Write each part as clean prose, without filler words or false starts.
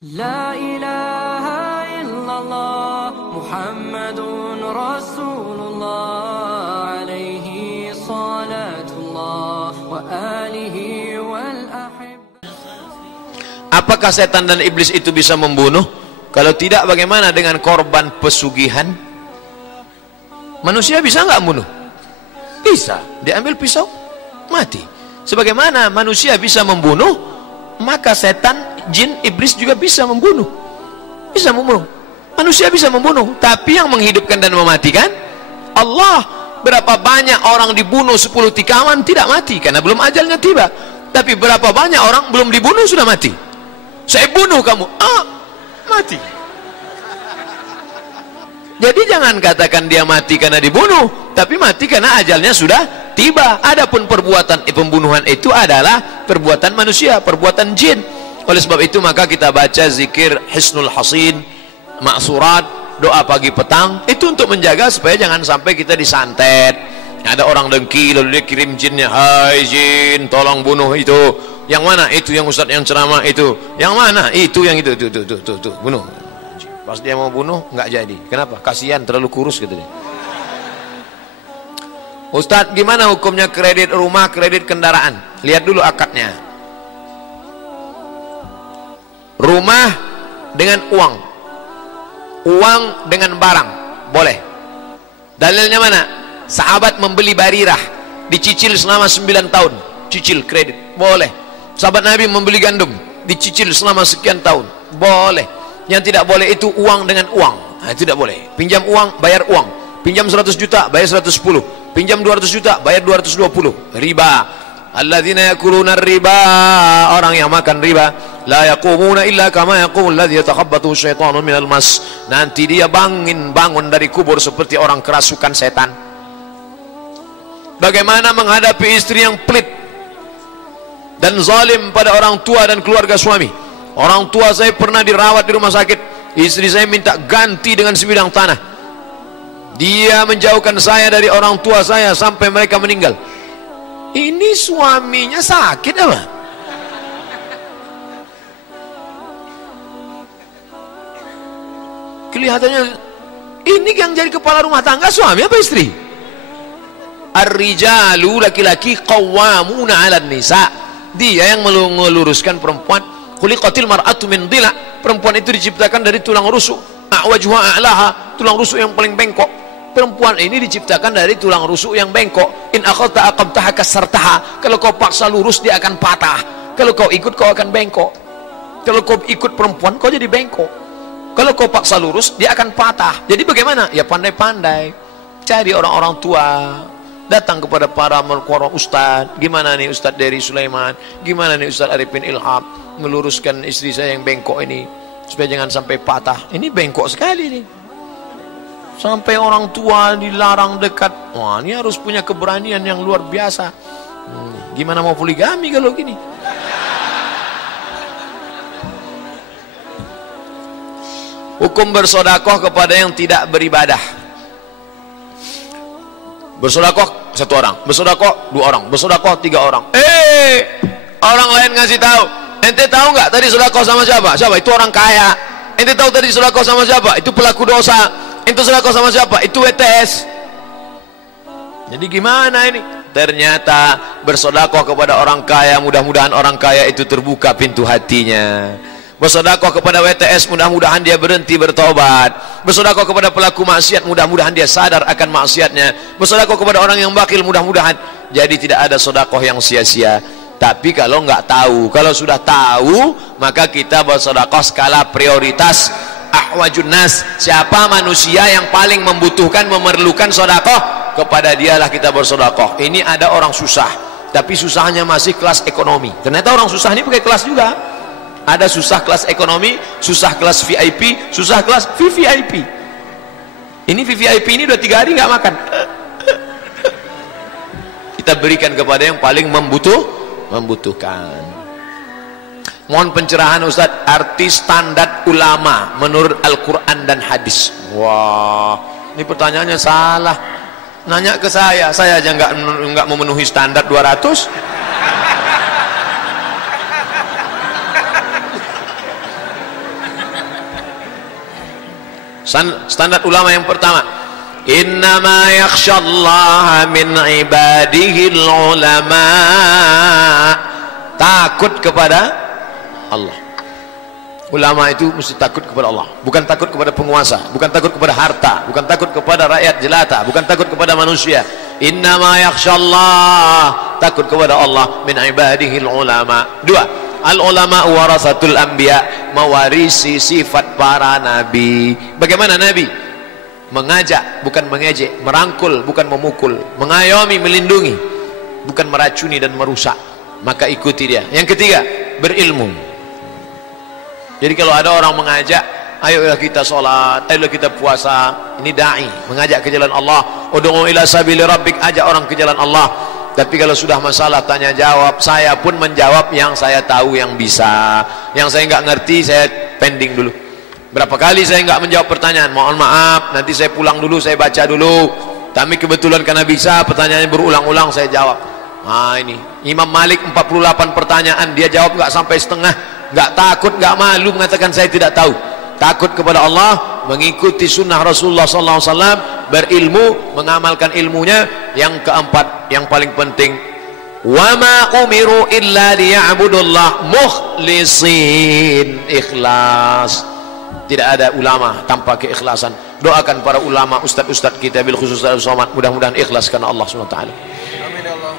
La ilaha illallah Muhammadun Rasulullah alaihi salatullah wa alihi wal ahib. Apakah setan dan iblis itu bisa membunuh? Kalau tidak, bagaimana dengan korban pesugihan? Manusia bisa nggak membunuh? Bisa. Diambil pisau, mati. Sebagaimana manusia bisa membunuh, maka setan, jin, iblis juga bisa membunuh. Bisa membunuh. Manusia bisa membunuh, tapi yang menghidupkan dan mematikan Allah. Berapa banyak orang dibunuh 10 tikaman tidak mati karena belum ajalnya tiba. Tapi berapa banyak orang belum dibunuh sudah mati. Saya bunuh kamu, mati. Jadi jangan katakan dia mati karena dibunuh, tapi mati karena ajalnya sudah tiba. Adapun perbuatan pembunuhan itu adalah perbuatan manusia, perbuatan jin. Oleh sebab itu maka kita baca zikir Hisnul Hasin, Ma'surat, doa pagi petang, itu untuk menjaga supaya jangan sampai kita disantet. Ada orang dengki lalu dia kirim jinnya, hai jin tolong bunuh itu. Yang mana? Itu yang ustadz yang ceramah itu. Yang mana? Itu yang itu tuh bunuh. Pas dia mau bunuh nggak jadi. Kenapa? Kasihan terlalu kurus gitu dia. Ustadz, gimana hukumnya kredit rumah, kredit kendaraan? Lihat dulu akadnya. Rumah dengan uang, uang dengan barang, boleh. Dalilnya mana? Sahabat membeli Barirah, dicicil selama 9 tahun, cicil kredit, boleh. Sahabat Nabi membeli gandum, dicicil selama sekian tahun, boleh. Yang tidak boleh itu uang dengan uang, nah, itu tidak boleh. Pinjam uang, bayar uang. Pinjam 100 juta, bayar 110. Pinjam 200 juta, bayar 220. Riba. Alladzina yakuluna riba, orang yang makan riba, la yaqumuna illa kama yaqumul ladzi yatakhabbathu syaitanu minal mas. Nanti dia bangun dari kubur seperti orang kerasukan setan. Bagaimana menghadapi istri yang pelit dan zalim pada orang tua dan keluarga suami? Orang tua saya pernah dirawat di rumah sakit, istri saya minta ganti dengan sebidang tanah. Dia menjauhkan saya dari orang tua saya sampai mereka meninggal. Ini suaminya sakit apa? Kelihatannya ini yang jadi kepala rumah tangga suami apa istri? Ar-rijalu, laki-laki, qawwamuna 'alan nisa. Dia yang meluruskan perempuan. Khuliqatil mar'atu min dhila. Perempuan itu diciptakan dari tulang rusuk. A'wajuha a'laha, tulang rusuk yang paling bengkok. Perempuan ini diciptakan dari tulang rusuk yang bengkok. In akhadta aqamtaha kasartaha. Kalau kau paksa lurus dia akan patah. Kalau kau ikut kau akan bengkok. Kalau kau ikut perempuan kau jadi bengkok. Kalau kau paksa lurus dia akan patah. Jadi bagaimana? Ya pandai-pandai. Cari orang-orang tua. Datang kepada para ustadz. Gimana nih Ustadz Dery Sulaiman? Gimana nih Ustadz Arifin Ilham? Meluruskan istri saya yang bengkok ini supaya jangan sampai patah. Ini bengkok sekali nih. Sampai orang tua dilarang dekat. Wah, ini harus punya keberanian yang luar biasa. Gimana mau poligami kalau gini? Hukum bersodakoh kepada yang tidak beribadah. Bersodakoh 1 orang, bersodakoh 2 orang, bersodakoh 3 orang. Orang lain ngasih tahu. Ente tahu nggak tadi sodakoh sama siapa? Siapa? Itu orang kaya. Ente tahu tadi sodakoh sama siapa? Itu pelaku dosa. Ente sodakoh sama siapa? Itu WTS. Jadi gimana ini? Ternyata bersodakoh kepada orang kaya, mudah-mudahan orang kaya itu terbuka pintu hatinya. Bersodakoh kepada WTS, mudah-mudahan dia berhenti bertobat. Bersodakoh kepada pelaku maksiat, mudah-mudahan dia sadar akan maksiatnya. Bersodakoh kepada orang yang bakil, mudah-mudahan. Jadi tidak ada sodakoh yang sia-sia. Tapi kalau nggak tahu, kalau sudah tahu, maka kita bersodakoh skala prioritas. Ahwajun nas, siapa manusia yang paling membutuhkan, memerlukan sodakoh, kepada dialah kita bersodakoh. Ini ada orang susah, tapi susahnya masih kelas ekonomi. Ternyata orang susah ini pakai kelas juga. Ada susah kelas ekonomi, susah kelas VIP, susah kelas VVIP. Ini VVIP ini udah 3 hari nggak makan. Kita berikan kepada yang paling membutuhkan. Mohon pencerahan Ustadz, arti standar ulama menurut Al-Quran dan hadis. Wah, ini pertanyaannya salah. Nanya ke saya aja nggak memenuhi standar 200. Standar ulama yang pertama, innama yakhshallaha min ibadihil ulama. Takut kepada Allah. Ulama itu mesti takut kepada Allah, bukan takut kepada penguasa, bukan takut kepada harta, bukan takut kepada rakyat jelata, bukan takut kepada manusia. Innama yakhshallah, takut kepada Allah, min ibadihil ulama. Dua, al ulama warasatul anbiya, mewarisi sifat para nabi. Bagaimana nabi? Mengajak bukan mengejek, merangkul bukan memukul, mengayomi melindungi, bukan meracuni dan merusak. Maka ikuti dia. Yang ketiga, berilmu. Jadi kalau ada orang mengajak, ayolah kita sholat, ayolah kita puasa, ini da'i, mengajak ke jalan Allah. Ud'u ila sabili rabbik, ajak orang ke jalan Allah. Tapi kalau sudah masalah tanya jawab, saya pun menjawab yang saya tahu, yang bisa. Yang saya nggak ngerti, saya pending dulu. Berapa kali saya nggak menjawab pertanyaan, mohon maaf, nanti saya pulang dulu, saya baca dulu. Tapi kebetulan karena bisa, pertanyaannya berulang-ulang, saya jawab. Nah ini, Imam Malik 48 pertanyaan, dia jawab nggak sampai setengah. Nggak takut, nggak malu mengatakan saya tidak tahu. Takut kepada Allah, mengikuti sunnah Rasulullah SAW, berilmu, mengamalkan ilmunya. Yang keempat, yang paling penting, wa ma umiru illa liya'budullah mukhlisin, ikhlas. Tidak ada ulama tanpa keikhlasan. Doakan para ulama, ustadz-ustadz kita, bil khusus Ustaz Somad, mudah-mudahan ikhlas karena Allah SWT. Amin ya Allah.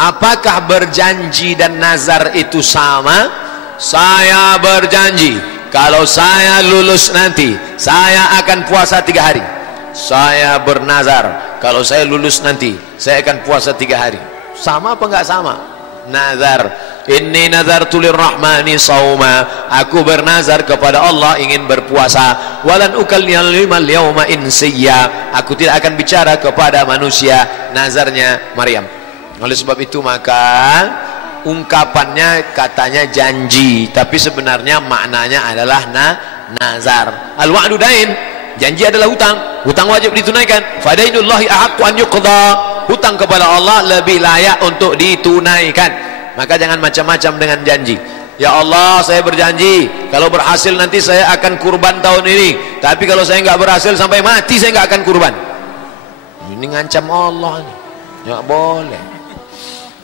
Apakah berjanji dan nazar itu sama? Saya berjanji, kalau saya lulus nanti, saya akan puasa 3 hari. Saya bernazar, kalau saya lulus nanti, saya akan puasa 3 hari. Sama apa enggak sama? Nazar. Inni nazartu lirrahmani sauma. Aku bernazar kepada Allah ingin berpuasa. Walan ukallima al-yawma insiya. Aku tidak akan bicara kepada manusia. Nazarnya Maryam. Oleh sebab itu maka ungkapannya katanya janji, tapi sebenarnya maknanya adalah nazar. Al-wa'du dain, janji adalah hutang. Hutang wajib ditunaikan. Fadainullahi ahaqqu an yuqda. Hutang kepada Allah lebih layak untuk ditunaikan. Maka jangan macam-macam dengan janji. Ya Allah, saya berjanji kalau berhasil nanti saya akan kurban tahun ini. Tapi kalau saya nggak berhasil sampai mati saya nggak akan kurban. Ini ngancam Allah nih. Nggak boleh.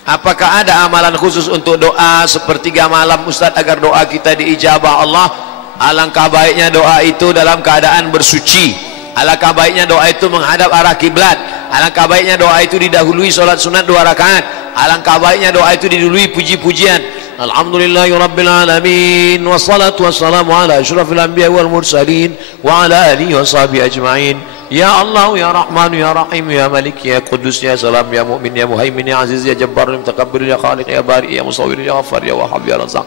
Apakah ada amalan khusus untuk doa sepertiga malam Ustadz agar doa kita diijabah Allah? Alangkah baiknya doa itu dalam keadaan bersuci. Alangkah baiknya doa itu menghadap arah kiblat. Alangkah baiknya doa itu didahului sholat sunat 2 rakaat. Alangkah baiknya doa itu didahului puji-pujian. Alhamdulillahirabbil alamin wassalatu wassalamu ala asyrafil anbiya wal mursalin wa ala alihi washabihi ajmain. Ya Allah, ya Rahman, ya Rahim, ya Malik, ya Qudus, ya Salam, ya Mu'min, ya Muhaimin, ya Aziz, ya Jabbar, ya Mutakabbir, ya Khaliq, ya Bari, ya Musawwir, ya Ghaffar, ya Wahhab, ya Razzaq.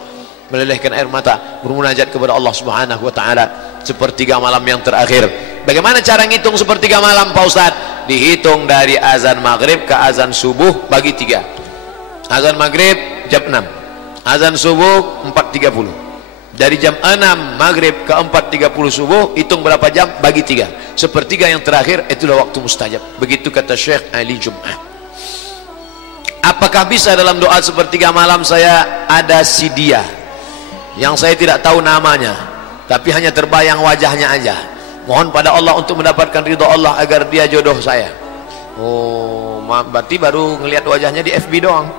Melelehkan air mata, bermunajat kepada Allah Subhanahu wa taala sepertiga malam yang terakhir. Bagaimana cara ngitung sepertiga malam Pak Ustaz? Dihitung dari azan maghrib ke azan subuh bagi 3. Azan maghrib jam 6, azan subuh 4.30. Dari jam 6 maghrib ke 4.30 subuh, hitung berapa jam bagi 3. Sepertiga yang terakhir itulah waktu mustajab. Begitu kata Syekh Ali Jum'ah. Apakah bisa dalam doa sepertiga malam saya ada si dia yang saya tidak tahu namanya, tapi hanya terbayang wajahnya aja. Mohon pada Allah untuk mendapatkan ridha Allah agar dia jodoh saya. Oh, berarti baru ngelihat wajahnya di FB doang.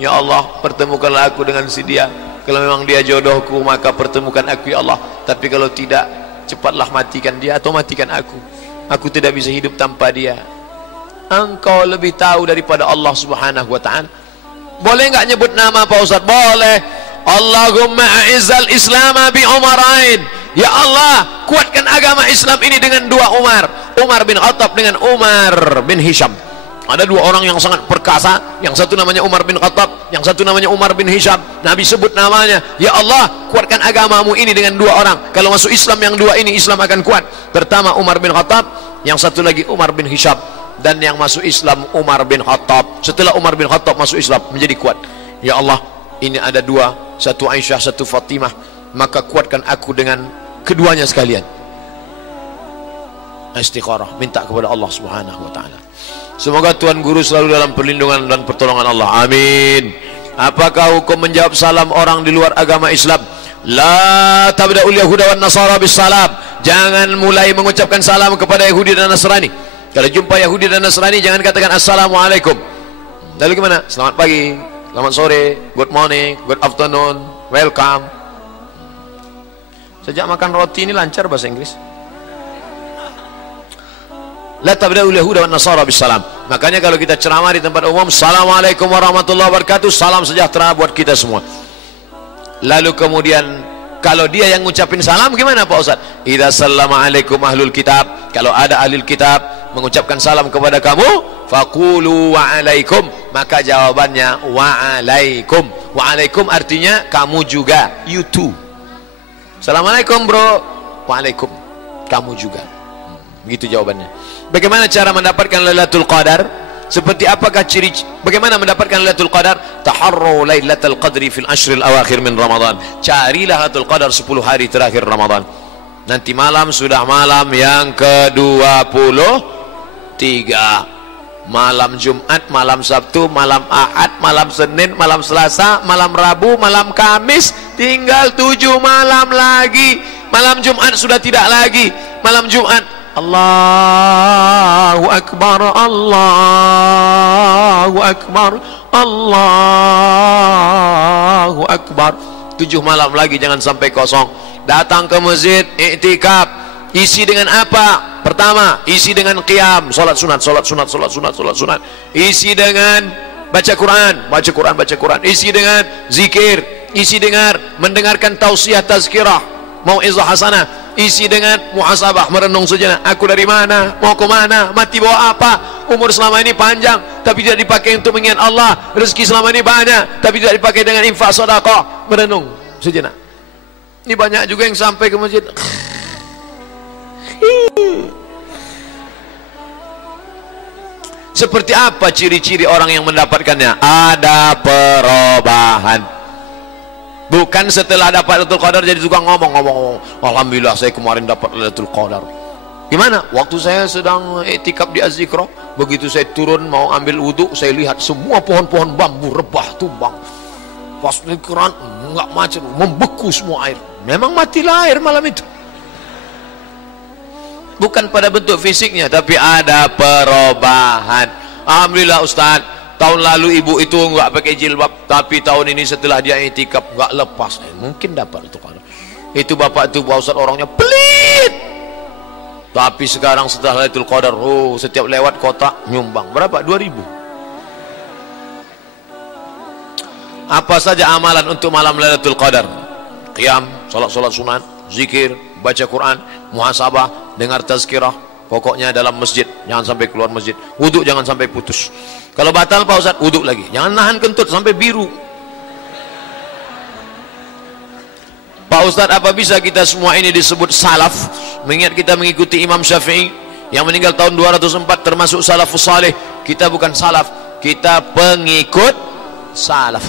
Ya Allah, pertemukanlah aku dengan si dia. Kalau memang dia jodohku, maka pertemukan aku ya Allah. Tapi kalau tidak, cepatlah matikan dia atau matikan aku. Aku tidak bisa hidup tanpa dia. Engkau lebih tahu daripada Allah Subhanahu wa ta'ala. Boleh nggak nyebut nama Pak Ustaz? Boleh. Allahumma a'izzal islama bi umarain. Ya Allah, kuatkan agama Islam ini dengan 2 Umar. Umar bin Khattab dengan Umar bin Hisham. Ada 2 orang yang sangat perkasa, yang satu namanya Umar bin Khattab, yang satu namanya Umar bin Hisham. Nabi sebut namanya. Ya Allah, kuatkan agamamu ini dengan 2 orang. Kalau masuk Islam yang 2 ini, Islam akan kuat. Pertama Umar bin Khattab, yang satu lagi Umar bin Hisham. Dan yang masuk Islam Umar bin Khattab. Setelah Umar bin Khattab masuk Islam, menjadi kuat. Ya Allah, ini ada 2, satu Aisyah, satu Fatimah. Maka kuatkan aku dengan keduanya sekalian. Istikharah, minta kepada Allah Subhanahu wa ta'ala. Semoga Tuan Guru selalu dalam perlindungan dan pertolongan Allah. Amin. Apakah hukum menjawab salam orang di luar agama Islam? La tabda'ul yahuda wan nasara bis salam. Jangan mulai mengucapkan salam kepada Yahudi dan Nasrani. Kalau jumpa Yahudi dan Nasrani, jangan katakan assalamualaikum. Lalu gimana? Selamat pagi, selamat sore, good morning, good afternoon, welcome. Sejak makan roti ini lancar bahasa Inggris. La tabda'ul yahuda wan nasara bisalam. Makanya kalau kita ceramah di tempat umum, assalamualaikum warahmatullahi wabarakatuh, salam sejahtera buat kita semua. Lalu kemudian kalau dia yang ngucapin salam gimana Pak Ustaz? Idza sallama alaikum ahlul kitab, kalau ada ahlul kitab mengucapkan salam kepada kamu, faqulu wa alaikum, maka jawabannya wa alaikum. Wa alaikum artinya kamu juga, you too. Assalamualaikum bro, waalaikum, kamu juga. Begitu jawabannya. Bagaimana cara mendapatkan Lailatul Qadar? Seperti apakah ciri? Bagaimana mendapatkan Lailatul Qadar? Taharru Lailatul Qadri fil ashril awakhir min Ramadan. Carilah Lailatul Qadar 10 hari terakhir Ramadan. Nanti malam sudah malam yang ke-23. Malam Jumat, malam Sabtu, malam Ahad, malam Senin, malam Selasa, malam Rabu, malam Kamis, tinggal 7 malam lagi. Malam Jumat sudah tidak lagi. Malam Jumat Allahu Akbar, Allahu Akbar, Allahu Akbar. 7 malam lagi, jangan sampai kosong. Datang ke masjid, iktikaf. Isi dengan apa? Pertama, isi dengan qiyam, salat sunat, salat sunat, salat sunat, salat sunat. Isi dengan baca Quran, baca Quran, baca Quran. Isi dengan zikir, isi dengan mendengarkan tausiah tazkirah, mau'izah hasanah. Isi dengan muhasabah, merenung sejenak. Aku dari mana? Mau ke mana? Mati bawa apa? Umur selama ini panjang tapi tidak dipakai untuk mengingat Allah. Rezeki selama ini banyak tapi tidak dipakai dengan infak sedekah. Merenung sejenak. Ini banyak juga yang sampai ke masjid. Seperti apa ciri-ciri orang yang mendapatkannya? Ada perubahan. Bukan setelah dapat Lailatul Qadar jadi tukang ngomong. Alhamdulillah saya kemarin dapat Lailatul Qadar. Gimana? Waktu saya sedang iktikaf di Az-Zikra, begitu saya turun mau ambil wudhu, saya lihat semua pohon-pohon bambu rebah tumbang. Pas pikiran enggak macam, membeku semua air. Memang matilah air malam itu. Bukan pada bentuk fisiknya, tapi ada perubahan. Alhamdulillah Ustaz, tahun lalu ibu itu enggak pakai jilbab, tapi tahun ini setelah dia iktikaf enggak lepas. Mungkin dapat itu kan. Itu bapak itu Pak Ustaz orangnya pelit. Tapi sekarang setelah Lailatul Qadar, setiap lewat kota nyumbang. Berapa? 2.000. Apa saja amalan untuk malam Lailatul Qadar? Qiyam, salat sunat, zikir, baca Quran, muhasabah, dengar tazkirah. Pokoknya dalam masjid, jangan sampai keluar masjid. Wuduk jangan sampai putus. Kalau batal Pak Ustaz, wuduk lagi. Jangan nahan kentut sampai biru. Pak Ustaz, apa bisa kita semua ini disebut salaf? Mengingat kita mengikuti Imam Syafi'i yang meninggal tahun 204, termasuk salafus salih. Kita bukan salaf, kita pengikut salaf.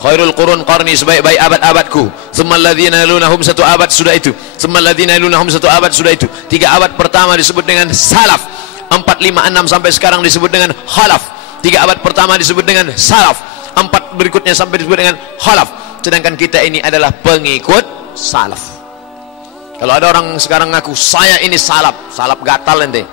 Khairul qurun qarni, sebaik-baik abad-abadku. Tsummal ladzina yalunahum, 1 abad sudah itu. Tsummal ladzina yalunahum, 1 abad sudah itu. 3 abad pertama disebut dengan salaf. 4, 5, 6 sampai sekarang disebut dengan khalaf. 3 abad pertama disebut dengan salaf. 4 berikutnya sampai disebut dengan khalaf. Sedangkan kita ini adalah pengikut salaf. Kalau ada orang sekarang ngaku saya ini salaf, salaf gatal ente.